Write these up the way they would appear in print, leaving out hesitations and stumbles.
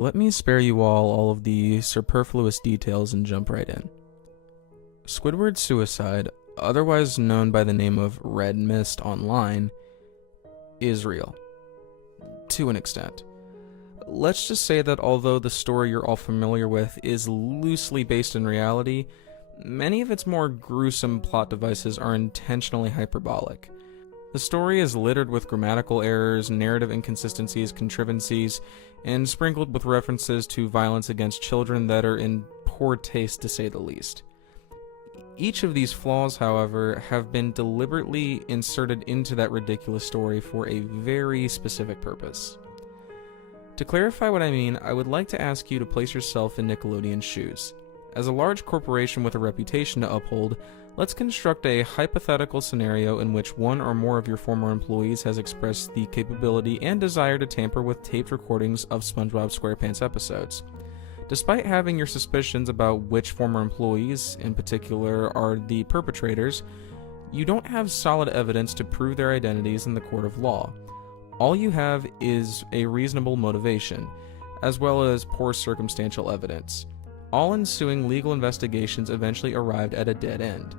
Let me spare you all of the superfluous details and jump right in. Squidward suicide, otherwise known by the name of Red Mist online, is real. To an extent. Let's just say that although the story you're all familiar with is loosely based in reality, many of its more gruesome plot devices are intentionally hyperbolic. The story is littered with grammatical errors, narrative inconsistencies, contrivancies, and sprinkled with references to violence against children that are in poor taste to say the least. Each of these flaws, however, have been deliberately inserted into that ridiculous story for a very specific purpose. To clarify what I mean, I would like to ask you to place yourself in Nickelodeon's shoes. As a large corporation with a reputation to uphold, let's construct a hypothetical scenario in which one or more of your former employees has expressed the capability and desire to tamper with taped recordings of SpongeBob SquarePants episodes. Despite having your suspicions about which former employees, in particular, are the perpetrators, you don't have solid evidence to prove their identities in the court of law. All you have is a reasonable motivation, as well as poor circumstantial evidence. All ensuing legal investigations eventually arrived at a dead end.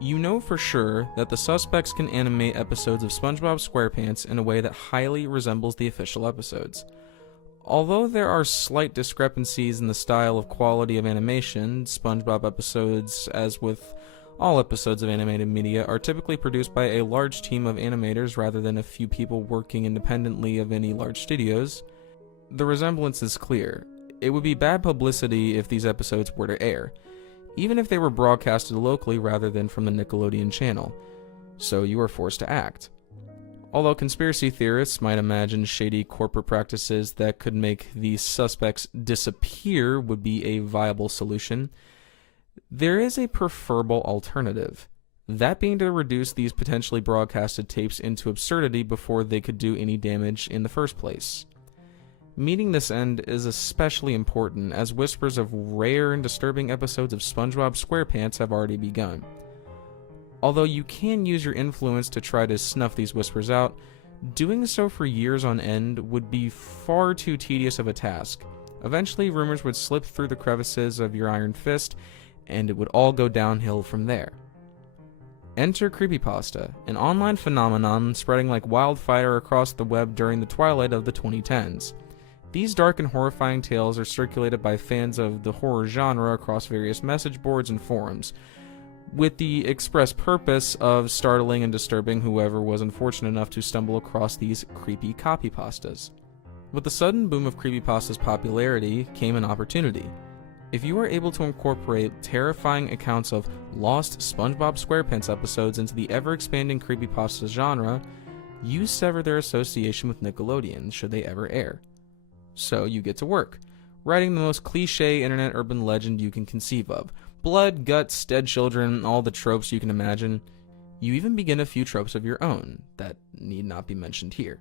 You know for sure that the suspects can animate episodes of SpongeBob SquarePants in a way that highly resembles the official episodes. Although there are slight discrepancies in the style of quality of animation, SpongeBob episodes, as with all episodes of animated media, are typically produced by a large team of animators rather than a few people working independently of any large studios. The resemblance is clear. It would be bad publicity if these episodes were to air, even if they were broadcasted locally rather than from the Nickelodeon channel, so you are forced to act. Although conspiracy theorists might imagine shady corporate practices that could make the suspects disappear would be a viable solution, there is a preferable alternative, that being to reduce these potentially broadcasted tapes into absurdity before they could do any damage in the first place. Meeting this end is especially important, as whispers of rare and disturbing episodes of SpongeBob SquarePants have already begun. Although you can use your influence to try to snuff these whispers out, doing so for years on end would be far too tedious of a task. Eventually, rumors would slip through the crevices of your iron fist, and it would all go downhill from there. Enter creepypasta, an online phenomenon spreading like wildfire across the web during the twilight of the 2010s. These dark and horrifying tales are circulated by fans of the horror genre across various message boards and forums, with the express purpose of startling and disturbing whoever was unfortunate enough to stumble across these creepy copypastas. With the sudden boom of creepypasta's popularity came an opportunity. If you are able to incorporate terrifying accounts of lost SpongeBob SquarePants episodes into the ever-expanding creepypasta genre, you sever their association with Nickelodeon should they ever air. So you get to work, writing the most cliché internet urban legend you can conceive of. Blood, guts, dead children, all the tropes you can imagine. You even begin a few tropes of your own that need not be mentioned here.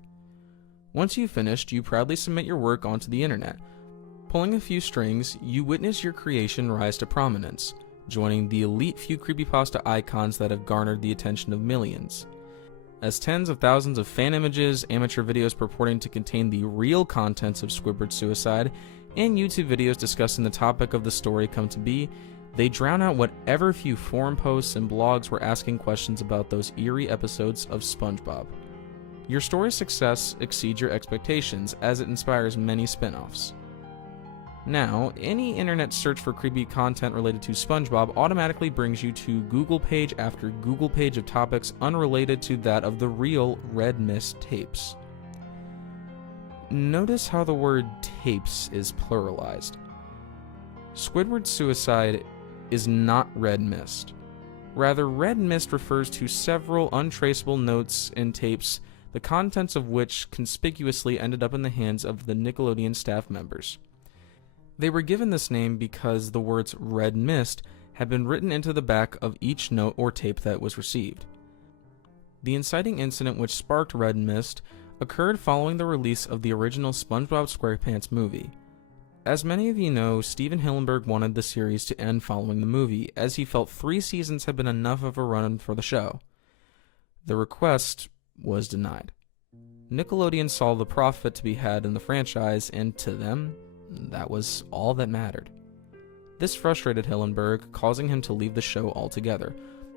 Once you've finished, you proudly submit your work onto the internet. Pulling a few strings, you witness your creation rise to prominence, joining the elite few creepypasta icons that have garnered the attention of millions. As tens of thousands of fan images, amateur videos purporting to contain the real contents of Squidward's suicide, and YouTube videos discussing the topic of the story come to be, they drown out whatever few forum posts and blogs were asking questions about those eerie episodes of SpongeBob. Your story's success exceeds your expectations, as it inspires many spin-offs. Now, any internet search for creepy content related to SpongeBob automatically brings you to Google page after Google page of topics unrelated to that of the real Red Mist tapes. Notice how the word tapes is pluralized. Squidward's suicide is not Red Mist. Rather, Red Mist refers to several untraceable notes and tapes, the contents of which conspicuously ended up in the hands of the Nickelodeon staff members. They were given this name because the words Red Mist had been written into the back of each note or tape that was received. The inciting incident which sparked Red Mist occurred following the release of the original SpongeBob SquarePants movie. As many of you know, Steven Hillenburg wanted the series to end following the movie, as he felt 3 seasons had been enough of a run for the show. The request was denied. Nickelodeon saw the profit to be had in the franchise, and to them, That was all that mattered. This frustrated Hillenburg, causing him to leave the show altogether,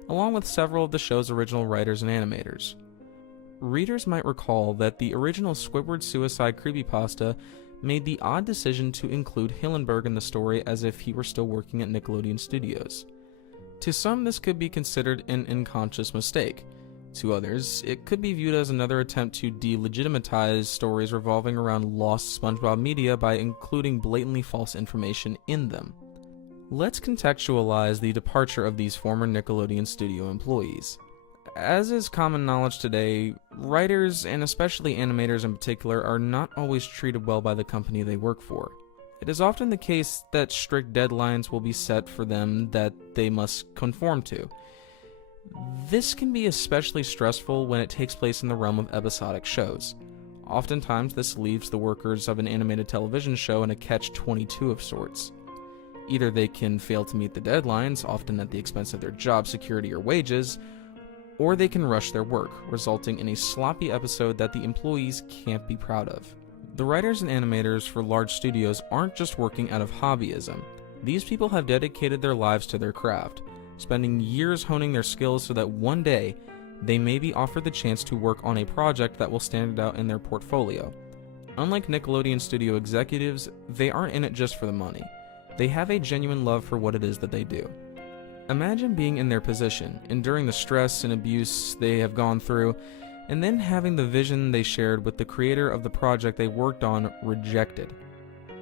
along with several of the show's original writers and animators. Readers might recall that the original Squidward Suicide creepypasta made the odd decision to include Hillenburg in the story as if he were still working at Nickelodeon Studios. To some, this could be considered an unconscious mistake. To others, it could be viewed as another attempt to delegitimize stories revolving around lost SpongeBob media by including blatantly false information in them. Let's contextualize the departure of these former Nickelodeon studio employees. As is common knowledge today, writers, and especially animators in particular, are not always treated well by the company they work for. It is often the case that strict deadlines will be set for them that they must conform to. This can be especially stressful when it takes place in the realm of episodic shows. Oftentimes, this leaves the workers of an animated television show in a catch-22 of sorts. Either they can fail to meet the deadlines, often at the expense of their job security or wages, or they can rush their work, resulting in a sloppy episode that the employees can't be proud of. The writers and animators for large studios aren't just working out of hobbyism. These people have dedicated their lives to their craft, spending years honing their skills so that one day they may be offered the chance to work on a project that will stand out in their portfolio. Unlike Nickelodeon studio executives, they aren't in it just for the money. They have a genuine love for what it is that they do. Imagine being in their position, enduring the stress and abuse they have gone through, and then having the vision they shared with the creator of the project they worked on rejected.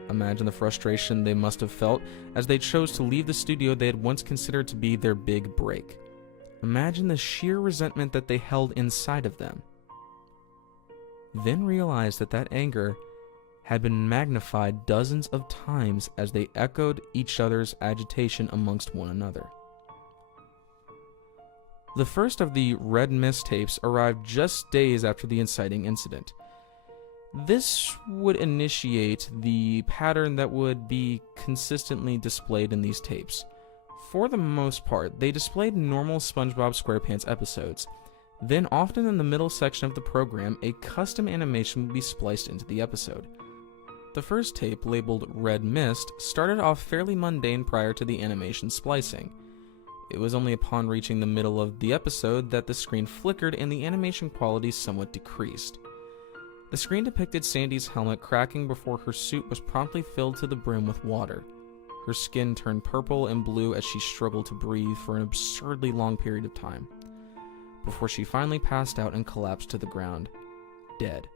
Imagine the frustration they must have felt as they chose to leave the studio they had once considered to be their big break. Imagine the sheer resentment that they held inside of them. Then realize that that anger had been magnified dozens of times as they echoed each other's agitation amongst one another. The first of the Red Mist tapes arrived just days after the inciting incident. This would initiate the pattern that would be consistently displayed in these tapes. For the most part, they displayed normal SpongeBob SquarePants episodes. Then, often in the middle section of the program, a custom animation would be spliced into the episode. The first tape, labeled Red Mist, started off fairly mundane prior to the animation splicing. It was only upon reaching the middle of the episode that the screen flickered and the animation quality somewhat decreased. The screen depicted Sandy's helmet cracking before her suit was promptly filled to the brim with water. Her skin turned purple and blue as she struggled to breathe for an absurdly long period of time, before she finally passed out and collapsed to the ground, dead.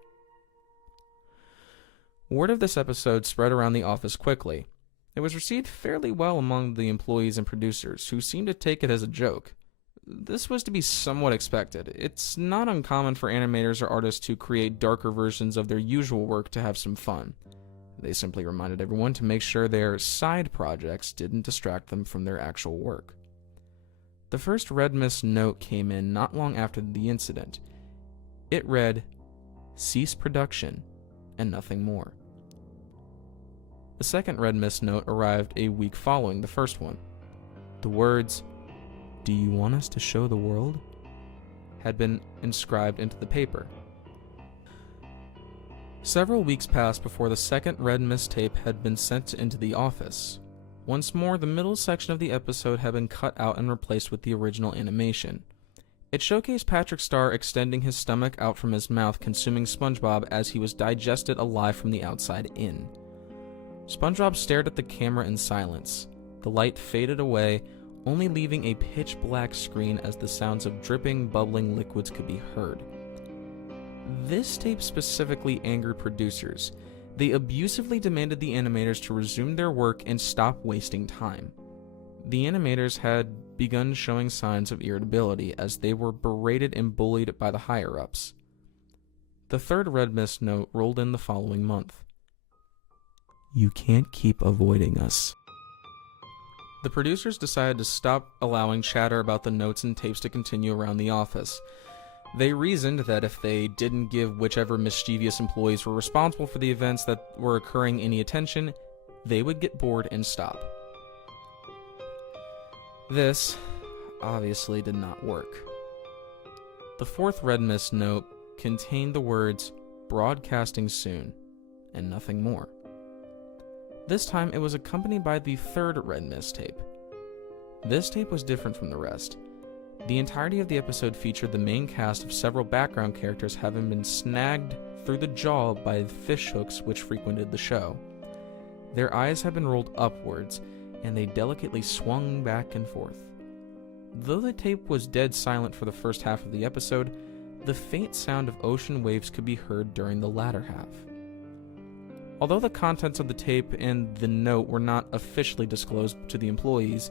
Word of this episode spread around the office quickly. It was received fairly well among the employees and producers, who seemed to take it as a joke. This was to be somewhat expected. It's not uncommon for animators or artists to create darker versions of their usual work to have some fun. They simply reminded everyone to make sure their side projects didn't distract them from their actual work. The first Red Mist note came in not long after the incident. It read, "Cease production," and nothing more. The second Red Mist note arrived a week following the first one. The words, "Do you want us to show the world?" had been inscribed into the paper. Several weeks passed before the second Red Mist tape had been sent into the office. Once more, the middle section of the episode had been cut out and replaced with the original animation. It showcased Patrick Star extending his stomach out from his mouth, consuming SpongeBob as he was digested alive from the outside in. SpongeBob stared at the camera in silence. The light faded away, only leaving a pitch-black screen as the sounds of dripping, bubbling liquids could be heard. This tape specifically angered producers. They abusively demanded the animators to resume their work and stop wasting time. The animators had begun showing signs of irritability as they were berated and bullied by the higher-ups. The third Red Mist note rolled in the following month. "You can't keep avoiding us." The producers decided to stop allowing chatter about the notes and tapes to continue around the office. They reasoned that if they didn't give whichever mischievous employees were responsible for the events that were occurring any attention, they would get bored and stop. This obviously did not work. The fourth Red Mist note contained the words, "Broadcasting soon," and nothing more. This time it was accompanied by the third Red Mist tape. This tape was different from the rest. The entirety of the episode featured the main cast of several background characters having been snagged through the jaw by fish hooks which frequented the show. Their eyes had been rolled upwards, and they delicately swung back and forth. Though the tape was dead silent for the first half of the episode, the faint sound of ocean waves could be heard during the latter half. Although the contents of the tape and the note were not officially disclosed to the employees,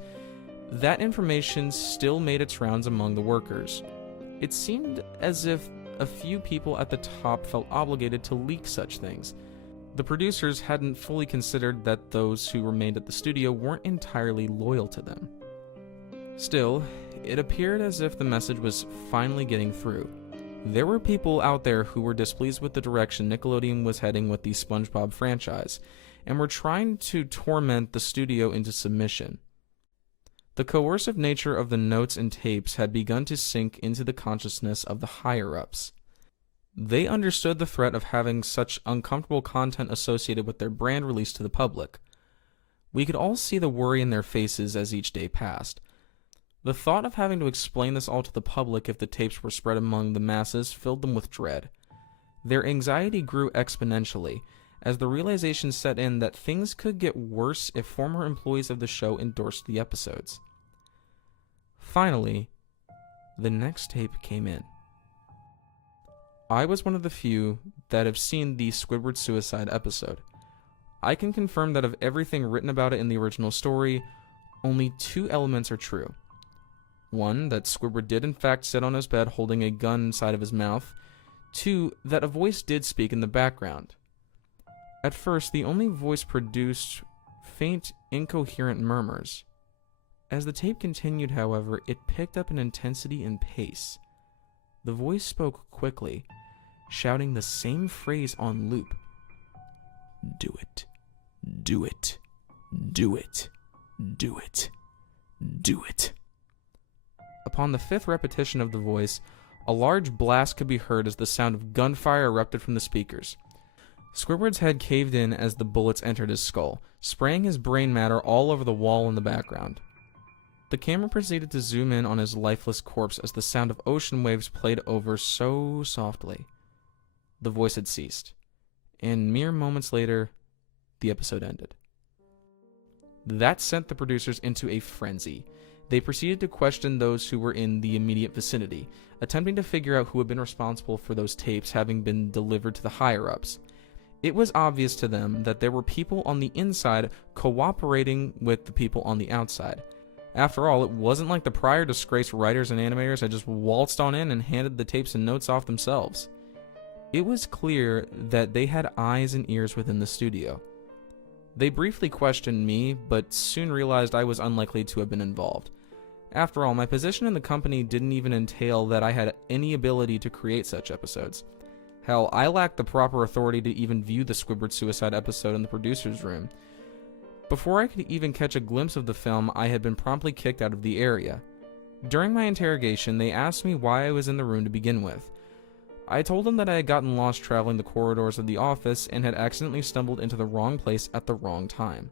that information still made its rounds among the workers. It seemed as if a few people at the top felt obligated to leak such things. The producers hadn't fully considered that those who remained at the studio weren't entirely loyal to them. Still, it appeared as if the message was finally getting through. There were people out there who were displeased with the direction Nickelodeon was heading with the SpongeBob franchise, and were trying to torment the studio into submission. The coercive nature of the notes and tapes had begun to sink into the consciousness of the higher-ups. They understood the threat of having such uncomfortable content associated with their brand released to the public. We could all see the worry in their faces as each day passed. The thought of having to explain this all to the public if the tapes were spread among the masses filled them with dread. Their anxiety grew exponentially, as the realization set in that things could get worse if former employees of the show endorsed the episodes. Finally, the next tape came in. I was one of the few that have seen the Squidward suicide episode. I can confirm that of everything written about it in the original story, only 2 elements are true. One, that Squidward did in fact sit on his bed holding a gun inside of his mouth. 2, that a voice did speak in the background. At first, the only voice produced faint, incoherent murmurs. As the tape continued, however, it picked up in intensity and pace. The voice spoke quickly, shouting the same phrase on loop. Do it. Do it. Do it. Do it. Do it. Upon the 5th repetition of the voice, a large blast could be heard as the sound of gunfire erupted from the speakers. Squidward's head caved in as the bullets entered his skull, spraying his brain matter all over the wall in the background. The camera proceeded to zoom in on his lifeless corpse as the sound of ocean waves played over so softly. The voice had ceased, and mere moments later, the episode ended. That sent the producers into a frenzy. They proceeded to question those who were in the immediate vicinity, attempting to figure out who had been responsible for those tapes having been delivered to the higher-ups. It was obvious to them that there were people on the inside cooperating with the people on the outside. After all, it wasn't like the prior disgraced writers and animators had just waltzed on in and handed the tapes and notes off themselves. It was clear that they had eyes and ears within the studio. They briefly questioned me, but soon realized I was unlikely to have been involved. After all, my position in the company didn't even entail that I had any ability to create such episodes. Hell, I lacked the proper authority to even view the Squidward suicide episode in the producer's room. Before I could even catch a glimpse of the film, I had been promptly kicked out of the area. During my interrogation, they asked me why I was in the room to begin with. I told them that I had gotten lost traveling the corridors of the office and had accidentally stumbled into the wrong place at the wrong time.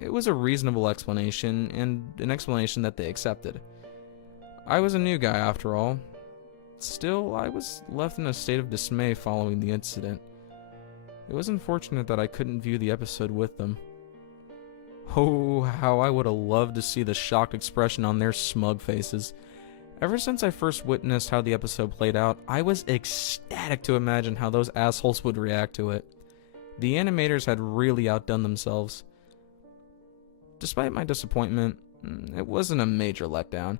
It was a reasonable explanation, and an explanation that they accepted. I was a new guy after all. Still, I was left in a state of dismay following the incident. It was unfortunate that I couldn't view the episode with them. Oh, how I would have loved to see the shocked expression on their smug faces. Ever since I first witnessed how the episode played out, I was ecstatic to imagine how those assholes would react to it. The animators had really outdone themselves. Despite my disappointment, it wasn't a major letdown.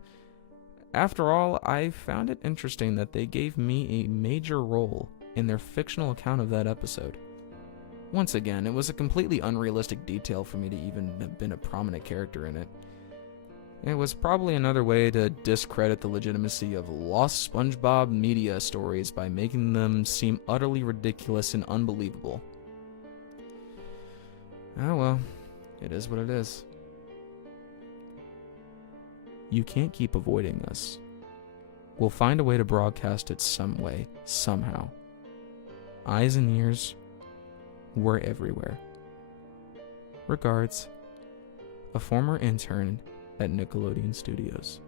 After all, I found it interesting that they gave me a major role in their fictional account of that episode. Once again, it was a completely unrealistic detail for me to even have been a prominent character in it. It was probably another way to discredit the legitimacy of lost SpongeBob media stories by making them seem utterly ridiculous and unbelievable. Oh well, it is what it is. You can't keep avoiding us. We'll find a way to broadcast it some way, somehow. Eyes and ears, we're everywhere. Regards, a former intern at Nickelodeon Studios.